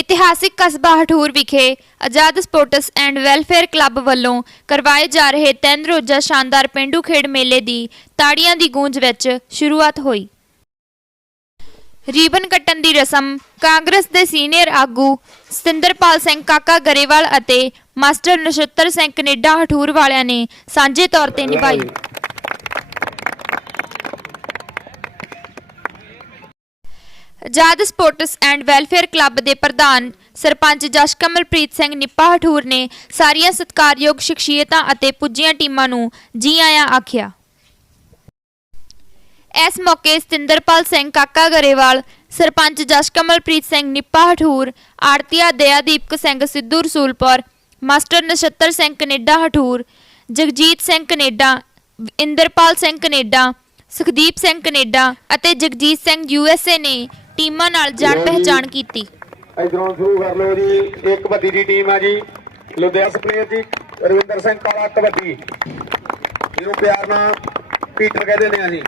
ਇਤਿਹਾਸਿਕ ਕਸਬਾ ਹਠੂਰ ਵਿਖੇ Azad sports and welfare club ਵੱਲੋਂ ਕਰਵਾਏ ਜਾ ਰਹੇ ਤਿੰਨ ਰੋਜ਼ਾ ਸ਼ਾਨਦਾਰ ਪਿੰਡੂ ਖੇਡ ਮੇਲੇ ਦੀ ਤਾੜੀਆਂ ਦੀ ਗੂੰਜ ਵਿੱਚ ਸ਼ੁਰੂਆਤ ਹੋਈ। ਰੀਬਨ ਕੱਟਣ ਦੀ ਰਸਮ ਕਾਂਗਰਸ ਦੇ ਸੀਨੀਅਰ ਆਗੂ ਸਤਿੰਦਰਪਾਲ ਸਿੰਘ ਕਾਕਾ ਗਰੇਵਾਲ ਅਤੇ ਮਾਸਟਰ ਨਛੱਤਰ ਸਿੰਘ ਕੈਨੇਡਾ ਹਠੂਰ ਵਾਲਿਆਂ ਨੇ ਸਾਂਝੇ ਤੌਰ ਤੇ ਨਿਭਾਈ। Azad sports and welfare club ਦੇ ਪ੍ਰਧਾਨ ਸਰਪੰਚ ਜਸ਼ਕਮਲਪ੍ਰੀਤ ਸਿੰਘ ਨਿੱਪਾ ਹਠੂਰ ਨੇ ਸਾਰੀਆਂ ਸਤਿਕਾਰਯੋਗ ਸ਼ਖਸੀਅਤਾਂ ਅਤੇ ਪੁੱਜੀਆਂ ਟੀਮਾਂ ਨੂੰ ਜੀ ਆਇਆਂ ਆਖਿਆ। ਇਸ ਮੌਕੇ Satinderpal Singh Kaka Grewal, sarpanch Jashkamalpreet Singh Nippa Hathur Artia Dayadeep Singh Sidhu Rasulpur, master Nachhattar Singh Canada Hathur, Jagjit Singh Canada, Inderpal Singh Canada, Sukhdeep Singh Canada ਅਤੇ ਜਗਜੀਤ ਸਿੰਘ ਯੂਐਸਏ ਨੇ ਟੀਮਾਂ ਨਾਲ ਜਾਣ ਪਹਿਚਾਣ ਕੀਤੀ। ਇਧਰੋਂ ਸ਼ੁਰੂ ਕਰ ਲਓ ਜੀ। ਇੱਕ ਕਬੱਡੀ ਦੀ ਟੀਮ ਆ ਜੀ। ਲੁਧਿਆਣਾ ਸਪਲੇਅਰ ਜੀ ਰਵਿੰਦਰ ਸਿੰਘ ਕਾਲਾ ਕਬੱਡੀ। ਇਹਨੂੰ ਪਿਆਰ ਨਾਲ ਪੀਟਰ ਕਹਿੰਦੇ ਨੇ ਆ ਜੀ।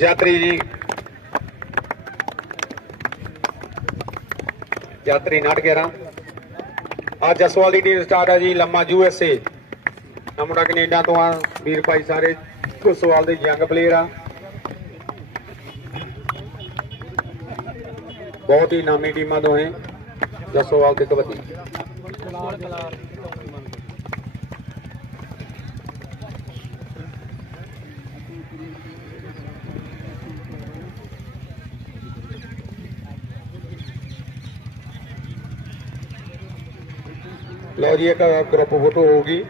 ਯਾਤਰੀ ਜੀ ਯਾਤਰੀ 911 ਅੱਜ ਜਸਵਾਲ ਦੀ ਟੀਮ ਸਟਾਰਟ ਹੈ ਜੀ, ਲੰਮਾ ਯੂ ਐਸ ਏ ਮੁੰਡਾ ਕੈਨੇਡਾ ਤੋਂ ਆ, ਵੀਰ ਭਾਈ ਸਾਰੇ ਕੁਸਵਾਲ ਦੇ ਯੰਗ ਪਲੇਅਰ ਆ। ਬਹੁਤ ਹੀ ਨਾਮੀ ਟੀਮਾਂ ਤੋਂ ਹੈ ਜਸਵਾਲ ਦੇ ਕਬੱਡੀ। ਲਓ ਜੀ ਇੱਕ ਗਰੁੱਪ ਫੋਟੋ ਹੋਊਗੀ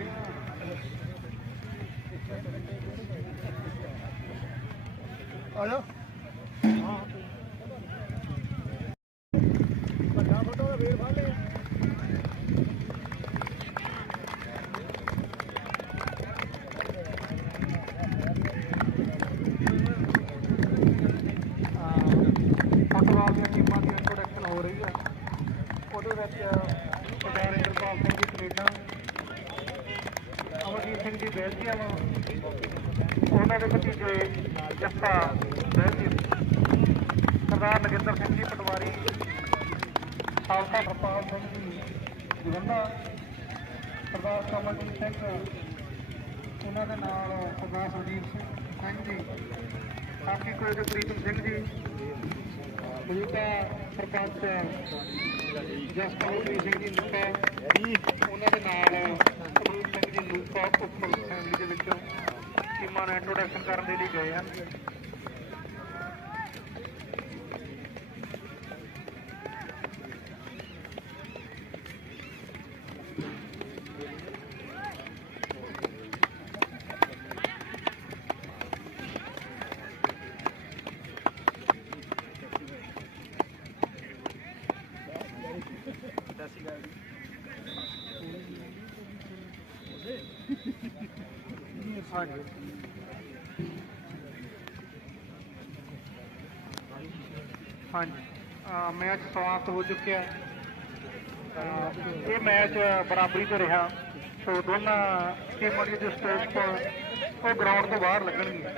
ਫੁੱਟਬਾਲ ਦੀਆਂ ਟੀਮਾਂ ਦੀ ਇੰਟਰੋਡਕਸ਼ਨ ਹੋ ਰਹੀ ਹੈ ਉਹਦੇ ਵਿੱਚ ਸਰਦਾਰ ਇੰਦਰਪਾਲ ਸਿੰਘ ਜੀ ਕੈਨੇਡਾ ਅਮਰਜੀਤ ਸਿੰਘ ਜੀ ਬੈਲਜੀਅਮ ਉਹਨਾਂ ਦੇ ਭਤੀਜੇ ਜੱਫਾ ਸਰਦਾਰ ਨਗਿੰਦਰ ਸਿੰਘ ਜੀ ਪਟਵਾਰੀ, ਖਾਲਸਾ ਹਰਪਾਲ ਸਿੰਘ ਜੀ ਜਵੰਦਾ ਸਰਦਾਰ ਕਮਲਜੀਤ ਸਿੰਘ ਉਹਨਾਂ ਦੇ ਨਾਲ ਸਰਦਾਰ ਸੁਰਜੀਤ ਸਿੰਘ ਸਿੰਘ ਜੀ ਸਾਥੀ ਕੋਈ ਪ੍ਰੀਤਮ ਸਿੰਘ ਜੀ, ਮੌਜੂਦਾ ਸਰਪੰਚ ਜਸਪਾਲ ਸਿੰਘ ਜੀ ਲੂਕਾ ਉਹਨਾਂ ਦੇ ਨਾਲ ਅਮਰੂਦ ਸਿੰਘ ਜੀ ਲੂਕਾ ਉੱਪਰ ਫੈਮਿਲੀ ਦੇ ਵਿੱਚੋਂ। ਟੀਮਾਂ ਨੂੰ ਇੰਟਰੋਡਕਸ਼ਨ ਕਰਨ ਦੇ ਲਈ ਗਏ ਹਨ ਹਾਂਜੀ। ਹਾਂਜੀ ਅਹ ਮੈਚ ਸਮਾਪਤ ਹੋ ਚੁੱਕਿਆ। ਅਹ ਇਹ ਮੈਚ ਬਰਾਬਰੀ ਤੇ ਰਿਹਾ। ਸੋ ਦੋਨਾਂ ਟੀਮਾਂ ਦੀ ਜੋ ਸਟੇਜ ਤੋਂ ਉਹ ਗਰਾਊਂਡ ਤੋਂ ਬਾਹਰ ਲੱਗਣਗੀਆਂ।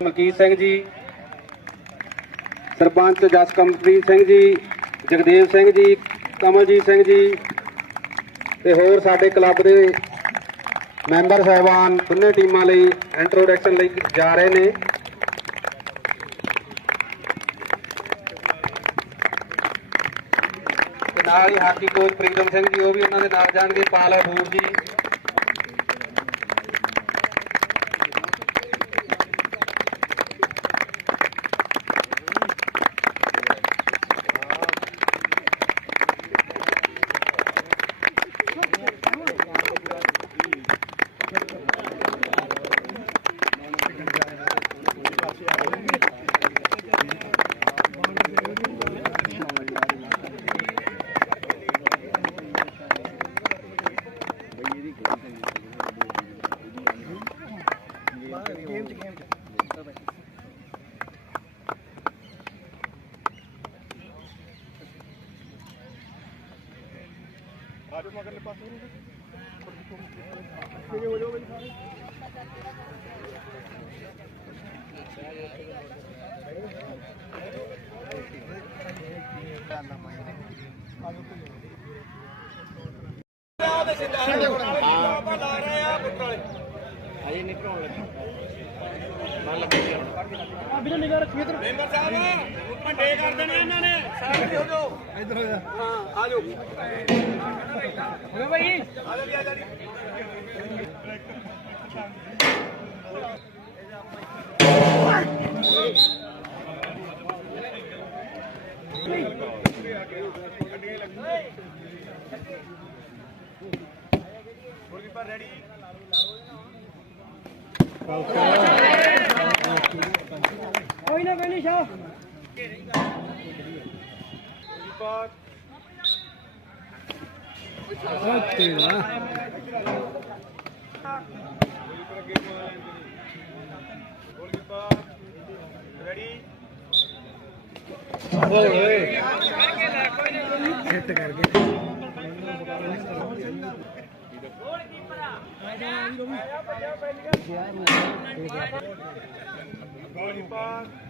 ਮਲਕੀਤ ਸਿੰਘ ਜੀ ਸਰਪੰਚ ਜਸਕਮਪ੍ਰੀਤ ਸਿੰਘ ਜੀ, ਜਗਦੇਵ ਸਿੰਘ ਜੀ, ਕਮਲਜੀਤ ਸਿੰਘ ਜੀ ਤੇ ਹੋਰ ਸਾਡੇ ਕਲੱਬ ਦੇ ਮੈਂਬਰ ਸਹਿਬਾਨ ਦੋਨੇ ਟੀਮਾਂ ਲਈ ਇੰਟਰੋਡਕਸ਼ਨ ਲਈ ਜਾ ਰਹੇ ਨੇ। ਨਾਲ ਹੀ ਹਾਕੀ ਕੋਚ ਪ੍ਰੀਤਮ ਸਿੰਘ ਜੀ, ਉਹ ਵੀ ਉਹਨਾਂ ਦੇ ਨਾਲ ਜਾਣਗੇ, ਪਾਲ ਹਬੂਰ ਜੀ। गेम च गेम च Ada makan lepas turun ke? ਲੱਗੀ ਆ ਵੀਰੇ ਨਿਗਾਹ ਰੱਖੀ ਇਧਰ ਮੈਂਬਰ ਸਾਹਿਬ ਭੰਡੇ ਕਰ ਦੇਣੇ ਇਹਨਾਂ ਨੇ ਸਾਈਡ ਤੇ ਹੋ ਜਾਓ। ਇਧਰ ਹੋ ਜਾ ਹਾਂ ਆ ਜਾਓ ਓਏ ਭਾਈ ਆ ਜਾ ਆ ਜਾ गोलकीपर रेडी કોઈ ના કોઈ નહીં સાહેબ सेट करके गोलकीपर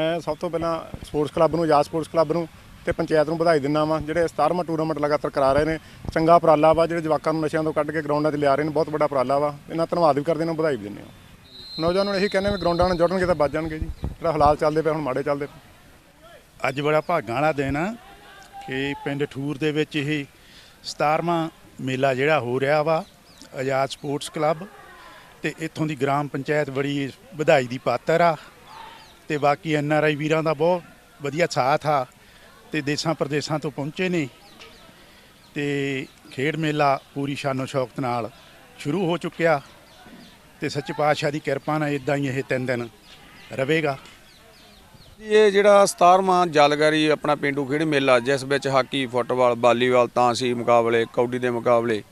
ਮੈਂ ਸਭ ਤੋਂ ਪਹਿਲਾਂ ਸਪੋਰਟਸ ਕਲੱਬ ਨੂੰ ਆਜ਼ਾਦ ਸਪੋਰਟਸ ਕਲੱਬ ਨੂੰ ਤੇ ਪੰਚਾਇਤ ਨੂੰ ਵਧਾਈ ਦਿੰਦਾ ਵਾਂ। ਜਿਹੜੇ 17ਵਾਂ ਟੂਰਨਾਮੈਂਟ ਲਗਾਤਾਰ ਕਰਾ ਰਹੇ ਨੇ, ਚੰਗਾ ਉਪਰਾਲਾ ਵਾ, ਜਿਹੜੇ ਜਵਾਕਾਂ ਨੂੰ ਨਸ਼ਿਆਂ ਤੋਂ ਕੱਢ ਕੇ ਗਰਾਊਂਡਾਂ 'ਚ ਲਿਆ ਰਹੇ ਨੇ, ਬਹੁਤ ਵੱਡਾ ਉਪਰਾਲਾ ਵਾ। ਇਹਨਾਂ ਧੰਨਵਾਦ ਵੀ ਕਰਦੇ ਨੇ, ਵਧਾਈ ਵੀ ਦਿੰਦੇ ਹਾਂ। ਨੌਜਵਾਨਾਂ ਨੂੰ ਇਹੀ ਕਹਿੰਦੇ ਵੀ ਗਰਾਊਂਡਾਂ ਨਾਲ ਜੁੜਨਗੇ ਤਾਂ ਬਚ ਜਾਣਗੇ ਜੀ। ਜਿਹੜਾ ਹਾਲਾਤ ਚੱਲਦੇ ਪਏ, ਹੁਣ ਮਾੜੇ ਚੱਲਦੇ ਪਏ। ਅੱਜ ਬੜਾ ਭਾਗਾਂ ਵਾਲਾ ਦਿਨ ਆ ਕਿ ਪਿੰਡ ਠੂਰ ਦੇ ਵਿੱਚ ਇਹ 17ਵਾਂ ਮੇਲਾ ਜਿਹੜਾ ਹੋ ਰਿਹਾ ਵਾ, ਆਜ਼ਾਦ ਸਪੋਰਟਸ ਕਲੱਬ ਤੇ ਇੱਥੋਂ ਦੀ ਗ੍ਰਾਮ ਪੰਚਾਇਤ ਬੜੀ ਵਧਾਈ ਦੀ ਪਾਤਰ ਆ। ਤੇ ਬਾਕੀ ਐਨ ਆਰ ਆਈ ਵੀਰਾਂ ਦਾ ਬਹੁਤ ਵਧੀਆ ਸਾਥ ਆ ਤੇ ਦੇਸ਼ਾਂ ਪ੍ਰਦੇਸ਼ਾਂ ਤੋਂ ਪਹੁੰਚੇ ਨੇ। ਤੇ ਖੇਡ ਮੇਲਾ ਪੂਰੀ ਸ਼ਾਨੋ ਸ਼ੌਕਤ ਨਾਲ ਸ਼ੁਰੂ ਹੋ ਚੁੱਕਿਆ ਤੇ ਸੱਚੇ ਪਾਤਸ਼ਾਹ ਦੀ ਕਿਰਪਾ ਨਾਲ ਇਦਾਂ ਹੀ ਇਹ ਤਿੰਨ ਦਿਨ ਰਵੇਗਾ। ਇਹ ਜਿਹੜਾ 17ਵਾਂ ਜਲਗਰੀ ਆਪਣਾ ਪਿੰਡੂ ਖੇਡ ਮੇਲਾ, ਜਿਸ ਵਿੱਚ ਹਾਕੀ, ਫੁੱਟਬਾਲ, ਵਾਲੀਬਾਲ ਤਾਂਸੀ ਮੁਕਾਬਲੇ ਕੌਡੀ ਦੇ ਮੁਕਾਬਲੇ,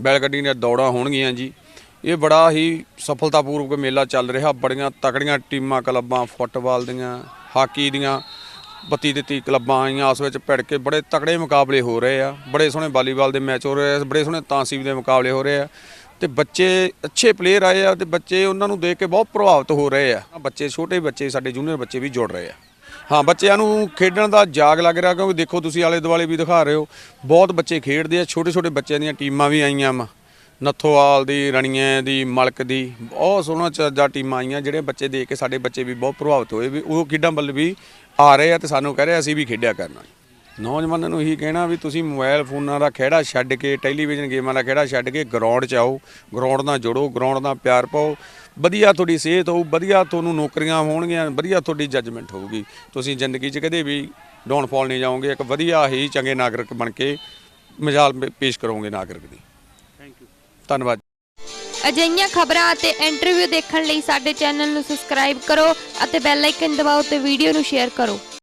ਬੈਲਗੱਡੀ ਦੀਆਂ ਦੌੜਾਂ ਹੋਣਗੀਆਂ ਜੀ। ਇਹ ਬੜਾ ਹੀ ਸਫਲਤਾਪੂਰਵਕ ਮੇਲਾ ਚੱਲ ਰਿਹਾ। ਬੜੀਆਂ ਤਕੜੀਆਂ ਟੀਮਾਂ, ਕਲੱਬਾਂ, ਫੁੱਟਬਾਲ ਦੀਆਂ, ਹਾਕੀ ਦੀਆਂ, ਬੱਤੀ ਦਿੱਤੀ ਕਲੱਬਾਂ ਆਈਆਂ। ਉਸ ਵਿੱਚ ਭਿੜ ਕੇ ਬੜੇ ਤਕੜੇ ਮੁਕਾਬਲੇ ਹੋ ਰਹੇ ਆ। ਬੜੇ ਸੋਹਣੇ ਵਾਲੀਬਾਲ ਦੇ ਮੈਚ ਹੋ ਰਹੇ ਆ। ਬੜੇ ਸੋਹਣੇ ਤਾਂਸੀ ਦੇ ਮੁਕਾਬਲੇ ਹੋ ਰਹੇ ਆ। ਤੇ ਬੱਚੇ ਅੱਛੇ ਪਲੇਅਰ ਆਏ ਆ ਤੇ ਬੱਚੇ ਉਹਨਾਂ ਨੂੰ ਦੇਖ ਕੇ ਬਹੁਤ ਪ੍ਰਭਾਵਿਤ ਹੋ ਰਹੇ ਆ। ਬੱਚੇ, ਛੋਟੇ ਬੱਚੇ, ਸਾਡੇ ਜੂਨੀਅਰ ਬੱਚੇ ਵੀ ਜੁੜ ਰਹੇ ਆ। ਹਾਂ, ਬੱਚਿਆਂ ਨੂੰ ਖੇਡਣ ਦਾ ਜਾਗ ਲੱਗ ਰਿਹਾ ਕਿਉਂਕਿ ਦੇਖੋ ਤੁਸੀਂ ਆਲੇ ਦੁਆਲੇ ਵੀ ਦਿਖਾ ਰਹੇ ਹੋ। ਬਹੁਤ ਬੱਚੇ ਖੇਡਦੇ ਆ। ਛੋਟੇ ਛੋਟੇ ਬੱਚਿਆਂ ਦੀਆਂ ਟੀਮਾਂ ਵੀ ਆਈਆਂ ਵਾ। ਨੱਥੋਵਾਲ ਦੀ, ਰਣੀਆਂ ਦੀ, ਮਲਕ ਦੀ, ਬਹੁਤ ਸੋਹਣਾ ਚੱਜਾ ਟੀਮਾਂ ਆਈਆਂ, ਜਿਹੜੇ ਬੱਚੇ ਦੇਖ ਕੇ ਸਾਡੇ ਬੱਚੇ ਵੀ ਬਹੁਤ ਪ੍ਰਭਾਵਿਤ ਹੋਏ ਵੀ ਉਹ ਖੇਡਾਂ ਵੱਲ ਵੀ ਆ ਰਹੇ ਆ ਤੇ ਸਾਨੂੰ ਕਹਿ ਰਹੇ ਅਸੀਂ ਵੀ ਖੇਡਿਆ ਕਰਨਾ। ਨੌਜਵਾਨਾਂ ਨੂੰ ਇਹੀ ਕਹਿਣਾ ਵੀ ਤੁਸੀਂ ਮੋਬਾਈਲ ਫੋਨਾਂ ਦਾ ਖੇੜਾ ਛੱਡ ਕੇ, ਟੈਲੀਵਿਜ਼ਨ ਗੇਮਾਂ ਦਾ ਖੇੜਾ ਛੱਡ ਕੇ ਗਰਾਊਂਡ 'ਚ ਆਓ ਗਰਾਊਂਡ ਨਾਲ ਜੁੜੋ ਗਰਾਊਂਡ ਨਾਲ ਪਿਆਰ ਪਾਓ। ਵਧੀਆ ਤੁਹਾਡੀ ਸਿਹਤ ਹੋਊ, ਵਧੀਆ ਤੁਹਾਨੂੰ ਨੌਕਰੀਆਂ ਹੋਣਗੀਆਂ, ਵਧੀਆ ਤੁਹਾਡੀ ਜੱਜਮੈਂਟ ਹੋਊਗੀ। ਤੁਸੀਂ ਜ਼ਿੰਦਗੀ 'ਚ ਕਦੇ ਵੀ ਡਾਊਨਫਾਲ ਨਹੀਂ ਜਾਓਗੇ, ਇੱਕ ਵਧੀਆ ਹੀ ਚੰਗੇ ਨਾਗਰਿਕ ਬਣ ਕੇ ਮਿਸਾਲ ਪੇਸ਼ ਕਰੋਗੇ ਨਾਗਰਿਕ ਦੀ। ਧੰਨਵਾਦ। ਅਜਿਹੀਆਂ ਖਬਰਾਂ ਅਤੇ ਇੰਟਰਵਿਊ ਦੇਖਣ ਲਈ ਸਾਡੇ ਚੈਨਲ ਨੂੰ ਸਬਸਕ੍ਰਾਈਬ ਕਰੋ ਅਤੇ ਬੈਲ ਆਈਕਨ ਦਬਾਓ ਤੇ ਵੀਡੀਓ ਨੂੰ ਸ਼ੇਅਰ ਕਰੋ।